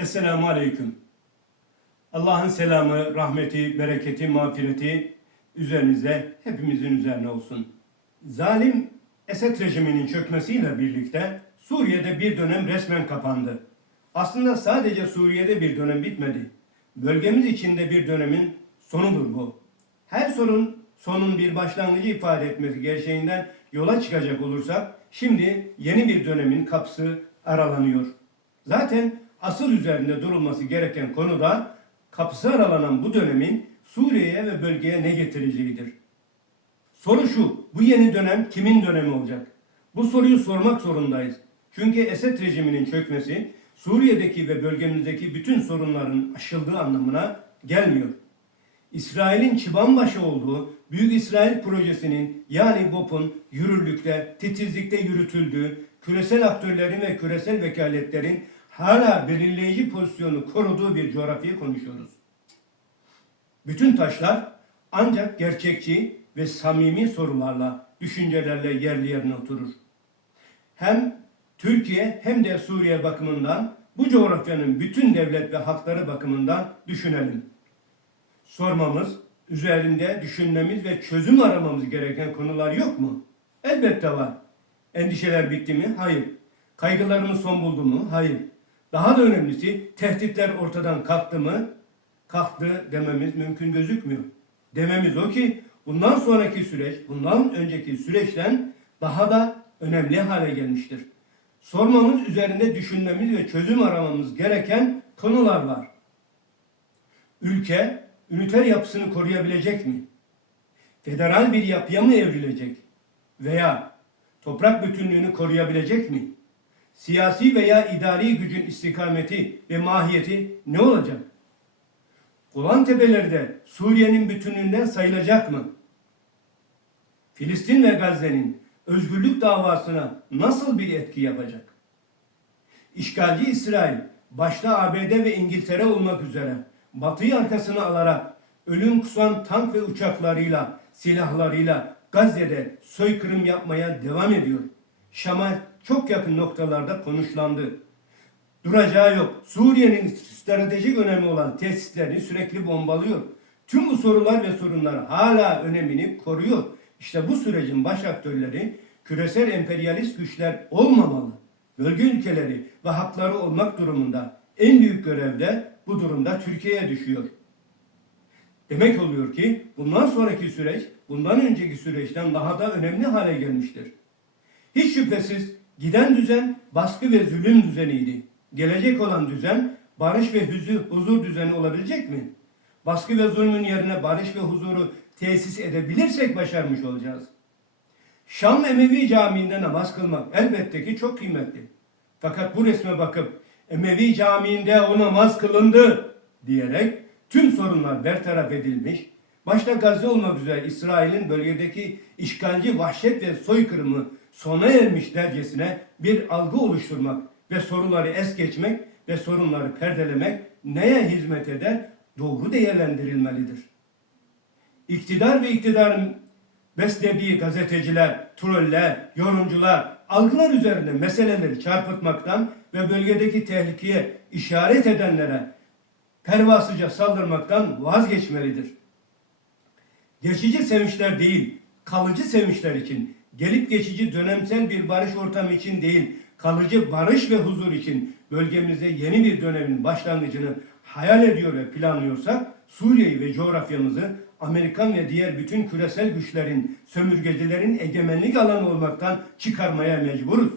Esselamu Aleyküm. Allah'ın selamı, rahmeti, bereketi, mağfireti üzerinize, hepimizin üzerine olsun. Zalim Esed rejiminin çökmesiyle birlikte Suriye'de bir dönem resmen kapandı. Aslında sadece Suriye'de bir dönem bitmedi. Bölgemiz içinde bir dönemin sonudur bu. Her sorun sonun bir başlangıcı ifade etmesi gerçeğinden yola çıkacak olursak şimdi yeni bir dönemin kapısı aralanıyor. Zaten asıl üzerinde durulması gereken konu da kapısı aralanan bu dönemin Suriye'ye ve bölgeye ne getireceğidir. Soru şu, bu yeni dönem kimin dönemi olacak? Bu soruyu sormak zorundayız. Çünkü Esed rejiminin çökmesi Suriye'deki ve bölgemizdeki bütün sorunların aşıldığı anlamına gelmiyor. İsrail'in çıbanbaşı olduğu Büyük İsrail projesinin yani BOP'un yürürlükte, titizlikte yürütüldüğü, küresel aktörlerin ve küresel vekaletlerin hala belirleyici pozisyonu koruduğu bir coğrafyayı konuşuyoruz. Bütün taşlar ancak gerçekçi ve samimi sorularla, düşüncelerle yerli yerine oturur. Hem Türkiye hem de Suriye bakımından bu coğrafyanın bütün devlet ve halkları bakımından düşünelim. Sormamız, üzerinde düşünmemiz ve çözüm aramamız gereken konular yok mu? Elbette var. Endişeler bitti mi? Hayır. Kaygılarımız son buldu mu? Hayır. Daha da önemlisi tehditler ortadan kalktı mı? Kalktı dememiz mümkün gözükmüyor. Dememiz o ki bundan sonraki süreç, bundan önceki süreçten daha da önemli hale gelmiştir. Sormamız üzerinde düşünmemiz ve çözüm aramamız gereken konular var. Ülke üniter yapısını koruyabilecek mi? Federal bir yapıya mı evrilecek? Veya toprak bütünlüğünü koruyabilecek mi? Siyasi veya idari gücün istikameti ve mahiyeti ne olacak? Golan Tepeleri de Suriye'nin bütünlüğünden sayılacak mı? Filistin ve Gazze'nin özgürlük davasına nasıl bir etki yapacak? İşgalci İsrail, başta ABD ve İngiltere olmak üzere Batı'yı arkasına alarak ölüm kusan tank ve uçaklarıyla, silahlarıyla Gazze'de soykırım yapmaya devam ediyor. Şam'a çok yakın noktalarda konuşlandı. Duracağı yok. Suriye'nin stratejik önemi olan tesislerini sürekli bombalıyor. Tüm bu sorular ve sorunlar hala önemini koruyor. İşte bu sürecin baş aktörleri küresel emperyalist güçler olmamalı. Bölge ülkeleri ve hakları olmak durumunda en büyük görevde bu durumda Türkiye'ye düşüyor. Demek oluyor ki bundan sonraki süreç bundan önceki süreçten daha da önemli hale gelmiştir. Hiç şüphesiz giden düzen baskı ve zulüm düzeniydi. Gelecek olan düzen barış ve huzur düzeni olabilecek mi? Baskı ve zulmün yerine barış ve huzuru tesis edebilirsek başarmış olacağız. Şam Emevi Camii'nde namaz kılmak elbette ki çok kıymetli. Fakat bu resme bakıp Emevi Camii'nde o namaz kılındı diyerek tüm sorunlar bertaraf edilmiş, başta Gazze olmak üzere İsrail'in bölgedeki işgalci vahşet ve soykırımı sona ermiş dercesine bir algı oluşturmak ve soruları es geçmek ve sorunları perdelemek neye hizmet eder? Doğru değerlendirilmelidir. İktidar ve iktidarın beslediği gazeteciler, troller, yorumcular, algılar üzerinde meseleleri çarpıtmaktan ve bölgedeki tehlikeye işaret edenlere pervasızca saldırmaktan vazgeçmelidir. Geçici sevinçler değil, kalıcı sevinçler için, gelip geçici dönemsel bir barış ortamı için değil, kalıcı barış ve huzur için bölgemizde yeni bir dönemin başlangıcını hayal ediyor ve planlıyorsak Suriye'yi ve coğrafyamızı Amerikan ve diğer bütün küresel güçlerin, sömürgecilerin egemenlik alanı olmaktan çıkarmaya mecburuz.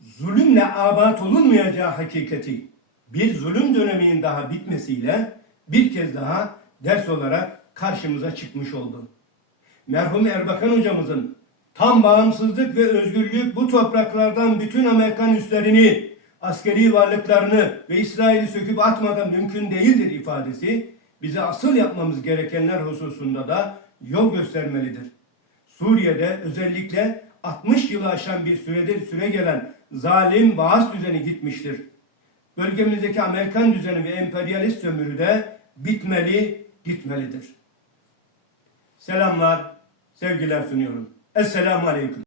Zulümle abat olunmayacağı hakikati bir zulüm döneminin daha bitmesiyle bir kez daha ders olarak karşımıza çıkmış oldu. Merhum Erbakan hocamızın tam bağımsızlık ve özgürlük bu topraklardan bütün Amerikan üslerini, askeri varlıklarını ve İsrail'i söküp atmadan mümkün değildir ifadesi bize asıl yapmamız gerekenler hususunda da yol göstermelidir. Suriye'de özellikle 60 yılı aşan bir süredir süre gelen zalim vaaz düzeni gitmiştir. Bölgemizdeki Amerikan düzeni ve emperyalist sömürü de bitmeli, gitmelidir. Selamlar, sevgiler sunuyorum. Esselamu Aleyküm.